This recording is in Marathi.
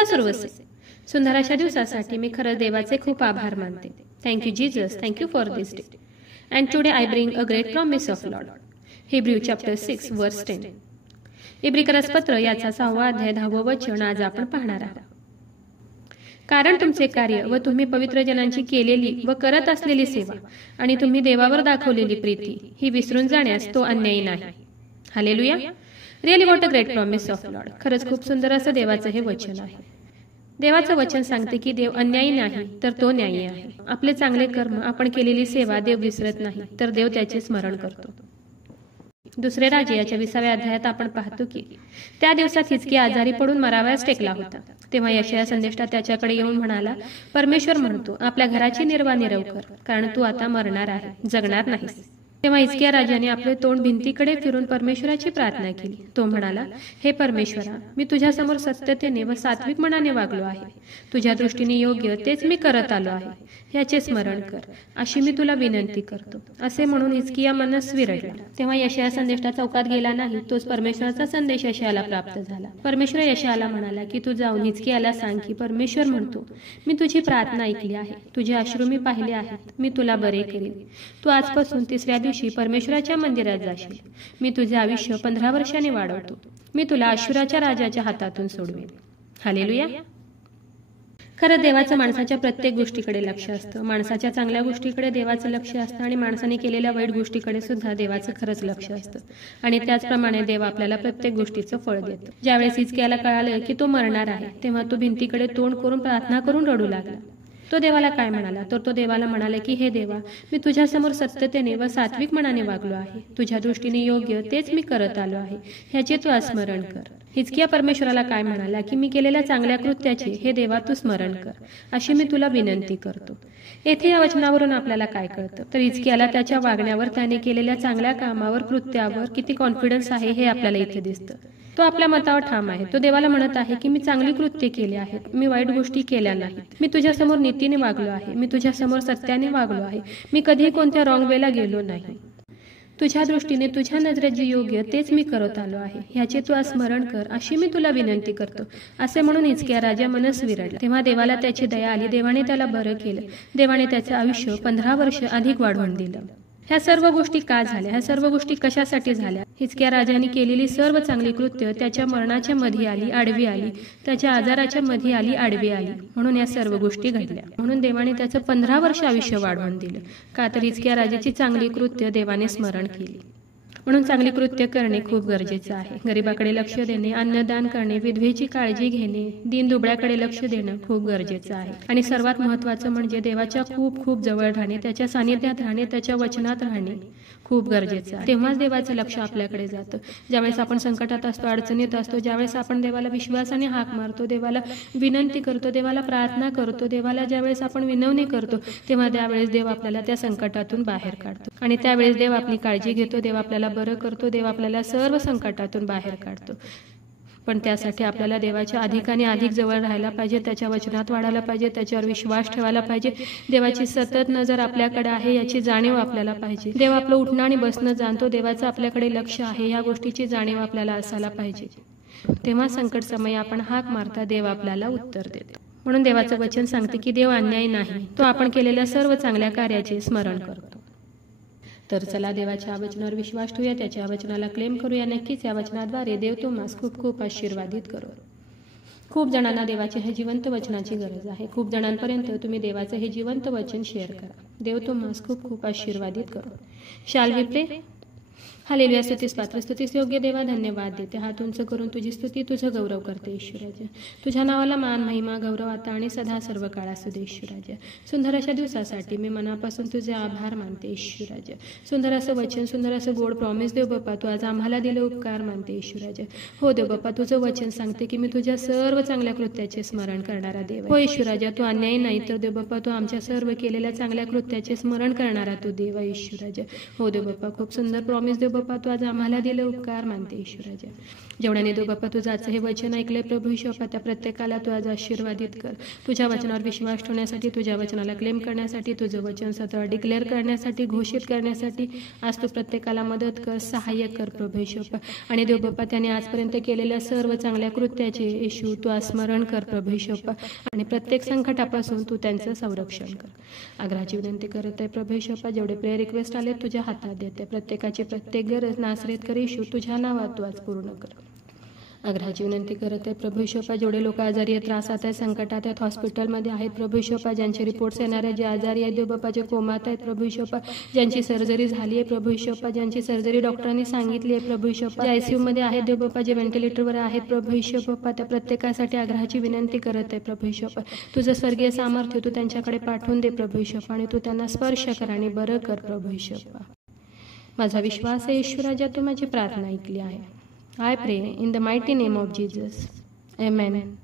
सदा सुरू असे. सुंदर अशा दिवसासाठी मी खरंच देवाचे खूप आभार मानते. Thank you Jesus, thank you for this day. And today I bring a great promise of Lord. Hebrew chapter 6 वर्स 10. इब्रिकरस पत्र याचा 6वा अध्याय 10वं वचन आज आपण पाहणार आहोत. कारण तुमचे कार्य व तुम्ही पवित्र जनांची केलेली व करत असलेली सेवा आणि तुम्ही देवावर दाखवलेली प्रीती ही विसरून जाण्यास तो अन्यायी नाही. Hallelujah. Really what a great promise of Lord. खरंच खूप सुंदर असं देवाचं हे वचन आहे. देवाचं वचन सांगते की देव अन्यायी नाही तर तो न्यायी आहे. आपले चांगले कर्म, आपण केलेली सेवा देव विसरत नाही तर देव त्याचे स्मरण करतो. दुसरे राजे याच्या 20व्या अध्यायात आपण पाहतो की त्या दिवसात हिजकिय्या आजारी पडून मरावयास टेकला होता. तेव्हा यशाया संदेष्टा त्याच्याकडे येऊन म्हणाला, परमेश्वर म्हणतो, आपल्या घराची निर्वाह कर, कारण तू आता मरणार आहे, जगणार नाहीस. तेव्हा हिजकिय्या राजाने आपले तोंड भिंतीकडे फिरून परमेश्वराची प्रार्थना केली. तो म्हणाला, हे परमेश्वरा, मी तुझ्यासमोर सत्यतेने व सात्विक मनाने वागलो आहे. तुझ्या दृष्टीने योग्य तेच मी करत आलो आहे, याचे स्मरण कर, अशी मी तुला विनंती करतो. असे म्हणून हिजकिय्या मनस्वी रडला. तेव्हा यशाया संदेष्टा चौकात गेला नाही, तोच परमेश्वराचा संदेश यशायाला प्राप्त झाला. परमेश्वर यशायाला म्हणाला की तू जाऊन हिजकिय्याला सांग की परमेश्वर म्हणतो, मी तुझी प्रार्थना ऐकली आहे, तुझे अश्रू मी पाहिले आहेत, मी तुला बरे करीन. तू आजपासून 3ऱ्या दिवशी परमेश्वराच्या मंदिरात जाशील. मी तुझे आयुष्य 15 वर्षांनी वाढवतो. मी तुला अश्शूराच्या राजाच्या हातातून सोडवेन. हालेलुया. खरं देवाचं माणसाच्या प्रत्येक गोष्टीकडे लक्ष असतं. माणसाच्या चांगल्या गोष्टीकडे देवाचं लक्ष असतं आणि माणसाने केलेल्या वाईट गोष्टीकडे सुद्धा देवाचं खरंच लक्ष असतं. आणि त्याचप्रमाणे देव आपल्याला प्रत्येक गोष्टीचं फळ देतो. ज्यावेळेस हिजकिय्याला कळालं की तो मरणार आहे, तेव्हा तो भिंतीकडे तोंड करून प्रार्थना करून रडू लागला. तो देवाला काय म्हणाला, तर तो देवाला म्हणाला की हे देवा, मी तुझ्यासमोर सत्यतेने व सात्विक मनाने वागलो आहे. तुझ्या दृष्टीने योग्य तेच मी करत आलो आहे, ह्याचे तू स्मरण कर. हिजकिय्या परमेश्वराला काय म्हणाला की मी केलेल्या चांगल्या कृत्याचे हे देवा तू स्मरण कर, अशी मी तुला विनंती करतो. येथे या वचनावरून आपल्याला काय कळतं, तर हिजकिय्याला त्याच्या वागण्यावर, त्याने केलेल्या चांगल्या कामावर, कृत्यावर किती कॉन्फिडन्स आहे हे आपल्याला इथे दिसतं. तो आपल्या मतावर ठाम आहे. तो देवाला म्हणत आहे की मी चांगली कृत्ये केली आहेत, मी वाईट गोष्टी केल्या नाहीत, मी तुझ्यासमोर नीतीने वागलो आहे, मी तुझ्यासमोर सत्याने वागलो आहे, मी कधीही कोणत्या रॉंग वेला गेलो नाही. तुझ्या दृष्टीने तुझ्या नजरेत जे योग्य तेच मी करत आलो आहे, ह्याचे तू स्मरण कर, अशी मी तुला विनंती करतो. असे म्हणून हिजकिय्या राजा मनस्वी रडला. तेव्हा देवाला त्याची दया आली. देवाने त्याला बरं केलं. देवाने त्याचं आयुष्य 15 वर्ष अधिक वाढवून दिलं. ह्या सर्व गोष्टी का झाल्या, ह्या सर्व गोष्टी कशासाठी झाल्या? हिजकिय्या राजाने केलेली सर्व चांगली कृत्य त्याच्या मरणाच्या मध्ये आली, आडवी आली, त्याच्या आजाराच्या मध्ये आली, आडवी आली, म्हणून या सर्व गोष्टी घडल्या. म्हणून देवाने त्याचं 15 वर्ष आयुष्य वाढवून दिलं. का तर हिजकिय्या राजाची चांगली कृत्य देवाने स्मरण केली. म्हणून चांगली कृत्य करणे खूप गरजेचं आहे. गरिबाकडे लक्ष देणे, अन्नदान करणे, विधवेची काळजी घेणे, दीनदुबळ्याकडे लक्ष देणं खूप गरजेचं आहे. आणि सर्वात महत्त्वाचं म्हणजे देवाच्या खूप खूप जवळ राहणे, त्याच्या सानिध्यात राहणे, त्याच्या वचनात राहणे खूप गरजेचं आहे. तेव्हाच देवाचं लक्ष आपल्याकडे जातं. ज्यावेळेस आपण संकटात असतो, अडचणीत असतो, ज्यावेळेस आपण देवाला विश्वासाने हाक मारतो, देवाला विनंती करतो, देवाला प्रार्थना करतो, देवाला ज्यावेळेस आपण विनवणी करतो, तेव्हा त्यावेळेस देव आपल्याला त्या संकटातून बाहेर काढतो. आणि त्यावेळेस देव आपली काळजी घेतो, देव आपल्याला बरं करतो, देव आपल्याला सर्व संकटातून बाहेर काढतो. पण त्यासाठी आपल्याला देवाच्या अधिक आणि अधिक जवळ राहायला पाहिजे, त्याच्या वचनात वाढायला पाहिजे, त्याच्यावर विश्वास ठेवायला पाहिजे. देवाची सतत नजर आपल्याकडे आहे याची जाणीव आपल्याला पाहिजे. देव आपलं उठणं आणि बसणं जाणतो, देवाचं आपल्याकडे लक्ष आहे या गोष्टीची जाणीव आपल्याला असायला पाहिजे. तेव्हा संकट समयी आपण हाक मारता देव आपल्याला उत्तर देतो. म्हणून देवाचं वचन सांगते की देव अन्यायी नाही, तो आपण केलेल्या सर्व चांगल्या कार्याचे स्मरण करतो. तर चला देवाच्या वचनावर विश्वास ठेवूया, त्याच्या वचनाला क्लेम करूया. नक्कीच या वचनाद्वारे देव तुम्हाला खूप खूप आशीर्वादित करो. खूप जणांना देवाच्या हे जिवंत वचनाची गरज आहे. खूप जणांपर्यंत तुम्ही देवाचं हे जिवंत वचन शेअर करा. देव तुम्हाला खूप खूप आशीर्वादित करो. शाल वी प्रे? हालेलुया. स्तुतीस पात्र, स्तुतीस योग्य देवा, धन्यवाद देते. हात उंच करून तुझी स्तुती, तुझं गौरव करते ईश्वराज. तुझ्या नावाला मान, महिमा, गौरव आता आणि सदा सर्व काळ असू दे ईश्वराज. सुंदर अशा दिवसासाठी मी मनापासून तुझे आभार मानते ईश्वराज. सुंदर असं वचन, सुंदर असं गोड प्रॉमिस देव बाप्पा, तू आज आम्हाला दिले उपकार मानते ईश्वराज. हो देव बाप्पा, तुझं वचन सांगते की मी तुझ्या सर्व चांगल्या कृत्याचे स्मरण करणारा देव. हो ईश्वराजा, तू अन्यायी नाही तर देव बाप्पा तू आमच्या सर्व केलेल्या चांगल्या कृत्याचे स्मरण करणारा तू देव ईश्वराज. हो देव बाप्पा, खूप सुंदर प्रॉमिस देव बाप्पा तू आज आम्हाला दिले उपकार मानते ईश्वराजा. जेवढ्याने देव बाप्पा तुझं आजचं हे वचन ऐकले प्रभू ईश्वर बाप्पा, त्या प्रत्येकाला तू आज आशीर्वादित कर. तुझ्या वचनावर विश्वास ठेवण्यासाठी, तुझ्या वचनाला क्लेम करण्यासाठी, तुझं वचन सतत डिक्लेअर करण्यासाठी, घोषित करण्यासाठी आज तू प्रत्येकाला मदत कर, सहाय्य कर प्रभू ईश्वर बाप्पा. आणि देव बाप्पा त्याने आजपर्यंत केलेल्या सर्व चांगल्या कृत्याचे येशू तू आज स्मरण कर प्रभू ईश्वर बाप्पा. आणि प्रत्येक संकटापासून तू त्यांचं संरक्षण कर. आग्रहाची विनंती करत आहे प्रभू ईश्वर बाप्पा, जेवढे प्रेयर रिक्वेस्ट आले तुझ्या हातात देते. प्रत्येकाची प्रत्येक गरज नासरेत कर येशू, तुझ्या नावात तू आज पूर्ण कर. आग्रहाची विनंती करत आहे प्रभू ईश्वर बाप्पा, जेवढे लोक आजारी आहेत, त्रासात आहेत, संकटात आहेत, हॉस्पिटलमध्ये आहेत प्रभू ईश्वर बाप्पा, ज्यांचे रिपोर्ट्स येणार आहेत, जे आजारी आहेत देव बाप्पा, जे कोमात आहेत प्रभू ईश्वर बाप्पा, ज्यांची सर्जरी झाली आहे प्रभू ईश्वर बाप्पा, ज्यांची सर्जरी डॉक्टरांनी सांगितली आहे प्रभू ईश्वर बाप्पा, जे ICU मध्ये आहेत देव बाप्पा, जे व्हेंटिलेटरवर आहेत प्रभू ईश्वर बाप्पा, त्या प्रत्येकासाठी आग्रहाची विनंती करत आहे प्रभू ईश्वर बाप्पा. तुझं स्वर्गीय सामर्थ्य तू त्यांच्याकडे पाठवून दे प्रभू ईश्वर बाप्पा, आणि तू त्यांना स्पर्श कर आणि बरं कर प्रभू ईश्वर बाप्पा. माझा विश्वास आहे ईश्वराजा, तू माझी प्रार्थना ऐकली आहे. I pray in the mighty name of Jesus. Amen.